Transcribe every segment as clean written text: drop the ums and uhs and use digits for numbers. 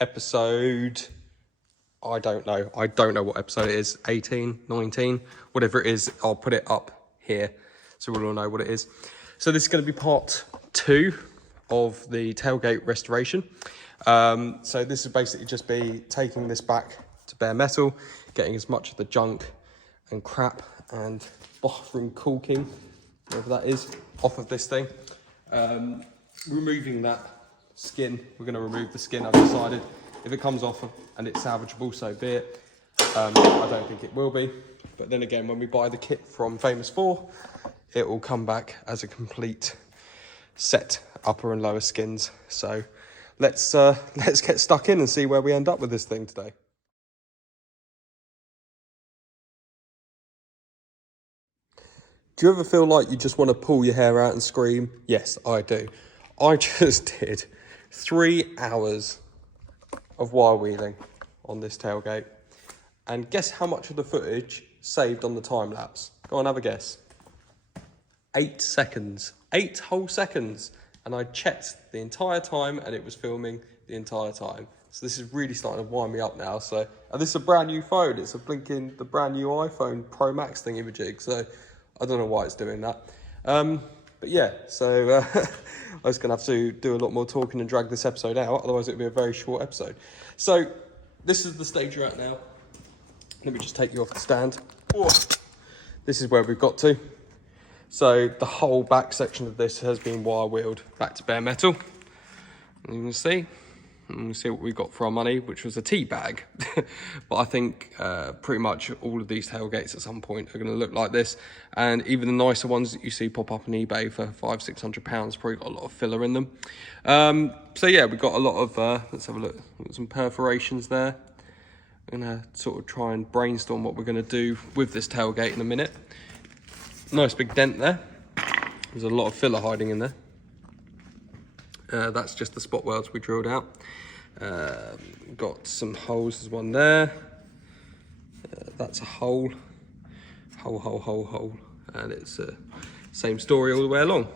episode, I don't know what episode it is, 18, 19, whatever it is. I'll put it up here so we'll all know what it is. So this is going to be part 2 of the tailgate restoration. So this is basically just be taking this back to bare metal, getting as much of the junk and crap and bathroom caulking, whatever that is, off of this thing. Removing that skin. We're going to remove the skin, I've decided. If it comes off and it's salvageable, so be it. I don't think it will be. But then again, when we buy the kit from Famous 4, it will come back as a complete set, upper and lower skins. So let's get stuck in and see where we end up with this thing today. Do you ever feel like you just want to pull your hair out and scream? Yes, I do. I just did 3 hours of wire wheeling on this tailgate. And guess how much of the footage saved on the time lapse? Go on, have a guess. 8 seconds. 8 whole seconds. And I checked the entire time and it was filming the entire time. So this is really starting to wind me up now. So, and this is a brand new phone. It's a blinking, the brand new iPhone Pro Max thingy-majig. So I don't know why it's doing that. But yeah, so I was going to have to do a lot more talking and drag this episode out. Otherwise, it would be a very short episode. So this is the stage you're at now. Let me just take you off the stand. Oh, this is where we've got to. So the whole back section of this has been wire wheeled back to bare metal. And you can see. And we'll see what we got for our money, which was a tea bag. But I think pretty much all of these tailgates at some point are going to look like this. And even the nicer ones that you see pop up on eBay for £500–600 probably got a lot of filler in them. So yeah, we've got a lot of, let's have a look, some perforations there. I'm going to sort of try and brainstorm what we're going to do with this tailgate in a minute. Nice big dent there. There's a lot of filler hiding in there. That's just the spot welds we drilled out. Got some holes, there's one there. That's a hole. Hole. And it's the same story all the way along.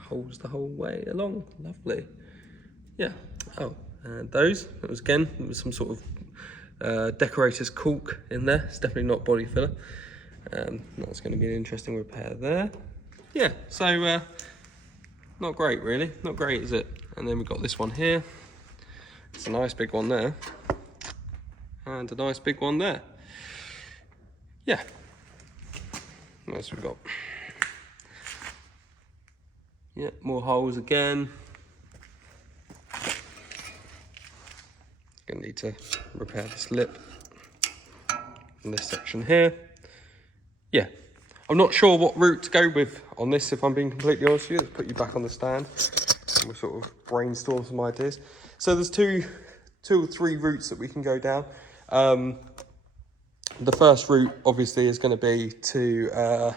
Holes the whole way along, lovely. Yeah, oh, and those, that was again, there was some sort of decorator's caulk in there. It's definitely not body filler. That's going to be an interesting repair there. Yeah, so not great really, not great is it? And then we've got this one here. It's a nice big one there. And a nice big one there. Yeah. What else we got? Yeah, more holes again. Gonna need to repair this lip in this section here. Yeah, I'm not sure what route to go with on this, if I'm being completely honest with you. Let's put you back on the stand and we'll sort of brainstorm some ideas. So there's two or three routes that we can go down. The first route obviously is going to be to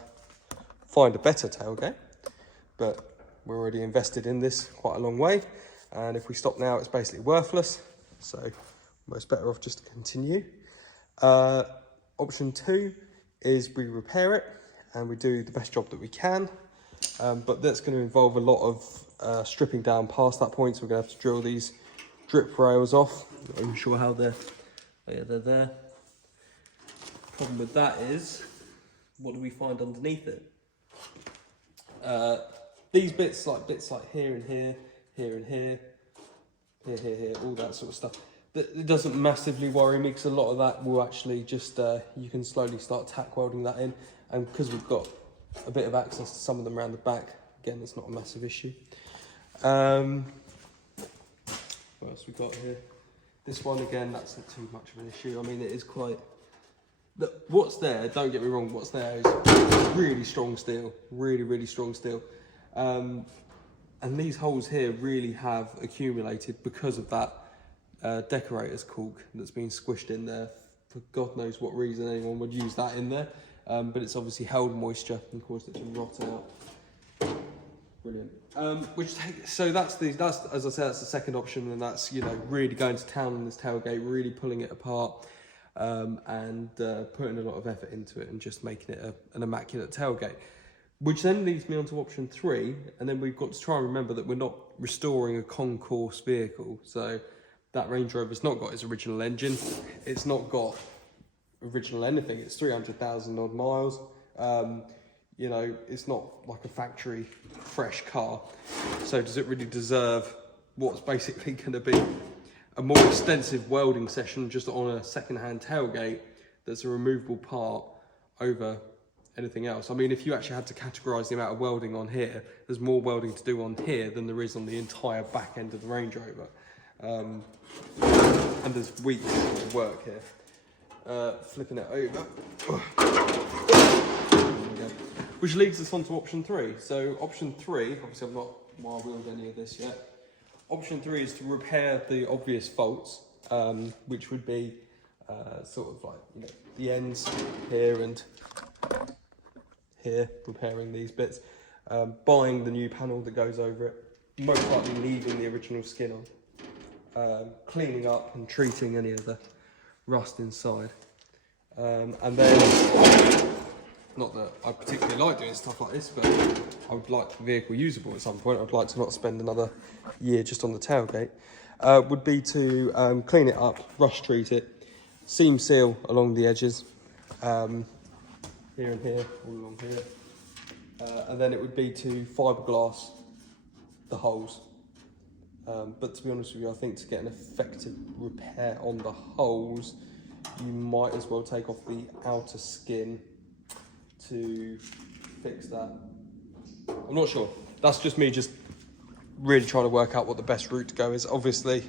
find a better tailgate, but we're already invested in this quite a long way. And if we stop now, it's basically worthless. So almost better off just to continue. Option 2 is we repair it and we do the best job that we can, but that's going to involve a lot of stripping down past that point, so we're going to have to drill these drip rails off. I'm not sure how they're there. Problem with that is, what do we find underneath it? These bits like here and here, here and here, here, all that sort of stuff. It doesn't massively worry me because a lot of that will actually just, you can slowly start tack welding that in. And because we've got a bit of access to some of them around the back, again, it's not a massive issue. What else we got here? This one, again, that's not too much of an issue. I mean, it is quite, what's there, don't get me wrong, what's there is really strong steel, really strong steel. And these holes here really have accumulated because of that decorator's caulk that's been squished in there. For God knows what reason anyone would use that in there, but it's obviously held moisture and caused it to rot out. Brilliant. So that's as I said, that's the second option, and that's, you know, really going to town on this tailgate, really pulling it apart, and putting a lot of effort into it and just making it an immaculate tailgate. Which then leads me on to option 3, and then we've got to try and remember that we're not restoring a concourse vehicle. So that Range Rover's not got its original engine. It's not got original anything. It's 300,000 odd miles. You know, it's not like a factory fresh car. So does it really deserve what's basically going to be a more extensive welding session just on a second-hand tailgate that's a removable part over anything else? I mean, if you actually had to categorise the amount of welding on here, there's more welding to do on here than there is on the entire back end of the Range Rover. And there's weeks of work here. Flipping it over. Which leads us on to option 3. So option 3, obviously I've not wheel-wheeled any of this yet. Option 3 is to repair the obvious faults, which would be sort of like, you know, the ends here and here, repairing these bits, buying the new panel that goes over it, most likely leaving the original skin on, cleaning up and treating any of the rust inside, and then, not that I particularly like doing stuff like this, but I would like the vehicle usable at some point. I'd like to not spend another year just on the tailgate. Would be to clean it up, rust treat it, seam seal along the edges, here and here, all along here, and then it would be to fiberglass the holes. But to be honest with you, I think to get an effective repair on the holes, you might as well take off the outer skin to fix that. I'm not sure. That's just me just really trying to work out what the best route to go is. Obviously,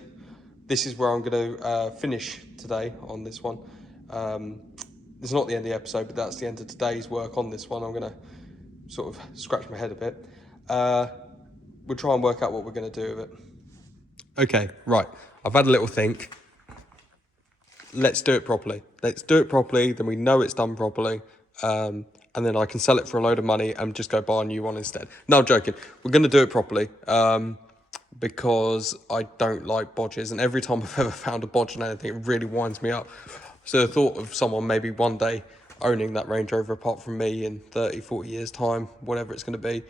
this is where I'm going to finish today on this one. It's not the end of the episode, but that's the end of today's work on this one. I'm going to sort of scratch my head a bit. We'll try and work out what we're going to do with it. Okay, right. I've had a little think. Let's do it properly. Let's do it properly, then we know it's done properly. And then I can sell it for a load of money and just go buy a new one instead. No, I'm joking. We're going to do it properly because I don't like bodges. And every time I've ever found a bodge on anything, it really winds me up. So the thought of someone maybe one day owning that Range Rover apart from me in 30, 40 years time, whatever it's going to be,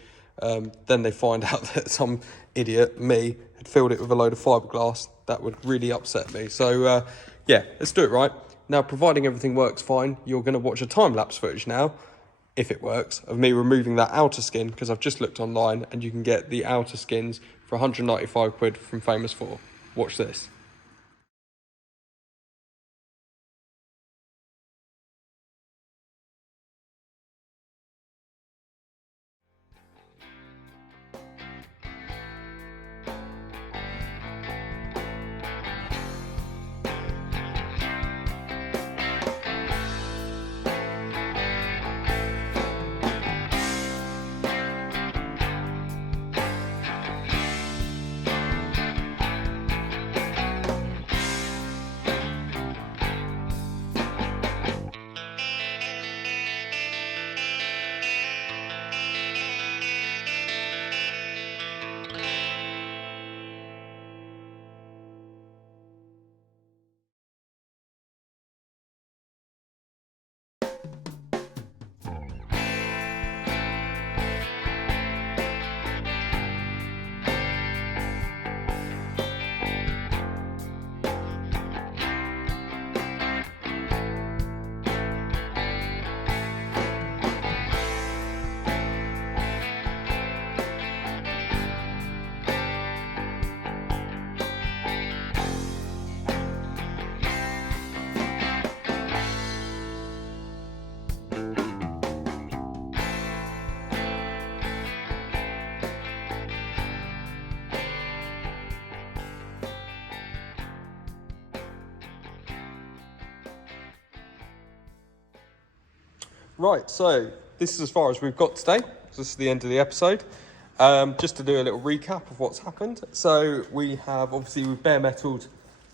then they find out that some idiot, me, had filled it with a load of fiberglass, that would really upset me. So yeah, let's do it right. Now, providing everything works fine, you're going to watch a time-lapse footage now, if it works, of me removing that outer skin, because I've just looked online and you can get the outer skins for 195 quid from Famous 4. Watch this. Right, so this is as far as we've got today. This is the end of the episode. Just to do a little recap of what's happened. So we've bare metaled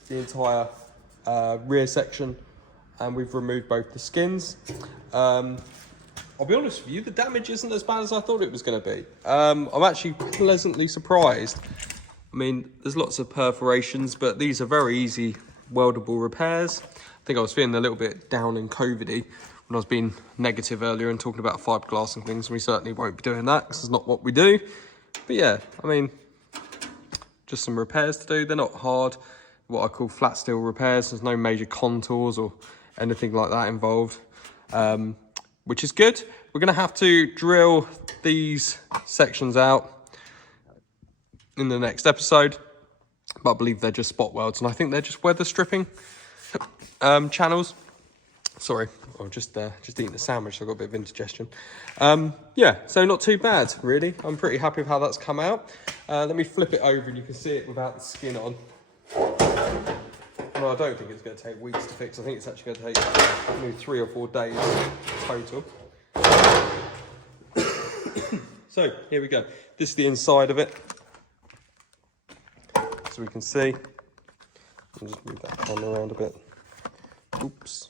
the entire rear section, and we've removed both the skins. I'll be honest with you, the damage isn't as bad as I thought it was going to be. I'm actually pleasantly surprised. I mean, there's lots of perforations, but these are very easy weldable repairs. I think I was feeling a little bit down and COVID-y when I was being negative earlier and talking about fiberglass and things. We certainly won't be doing that. This is not what we do. But yeah, I mean, just some repairs to do. They're not hard. what I call flat steel repairs. There's no major contours or anything like that involved, which is good. We're gonna have to drill these sections out in the next episode, but I believe they're just spot welds, and I think they're just weather stripping channels. Sorry, I'm just eating a sandwich, so I've got a bit of indigestion. Yeah, so not too bad, really. I'm pretty happy with how that's come out. Let me flip it over and you can see it without the skin on. Well, I don't think it's going to take weeks to fix. I think it's actually going to take maybe 3 or 4 days total. So, here we go. This is the inside of it. So we can see. I'll just move that camera around a bit. Oops.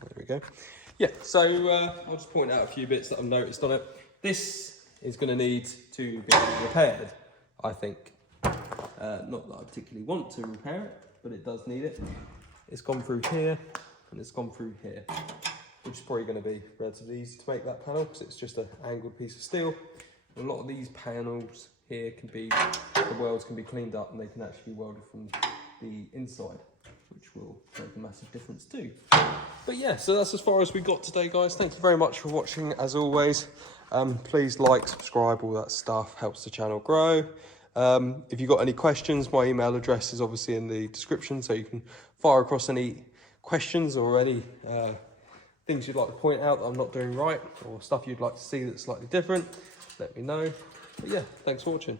There we go. Yeah, so I'll just point out a few bits that I've noticed on it. This is going to need to be repaired, I think. Not that I particularly want to repair it, but it does need it. It's gone through here, and it's gone through here, which is probably going to be relatively easy to make that panel, because it's just an angled piece of steel. And a lot of these panels here can be, the welds can be cleaned up, and they can actually be welded from the inside, which will make a massive difference too. But yeah, so that's as far as we got today, guys. Thank you very much for watching, as always. Please like, subscribe, all that stuff helps the channel grow. If you've got any questions, my email address is obviously in the description, so you can fire across any questions or any things you'd like to point out that I'm not doing right, or stuff you'd like to see that's slightly different. Let me know. But yeah, thanks for watching.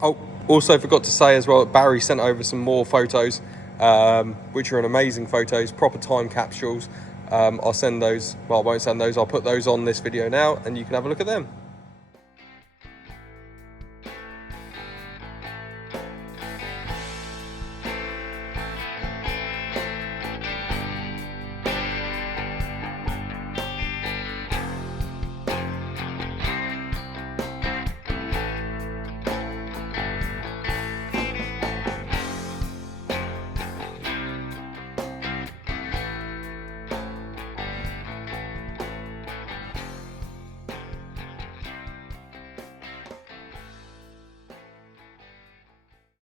Oh, also forgot to say as well, Barry sent over some more photos, which are amazing photos, proper time capsules. I'll send those, well, I won't send those, I'll put those on this video now, and you can have a look at them.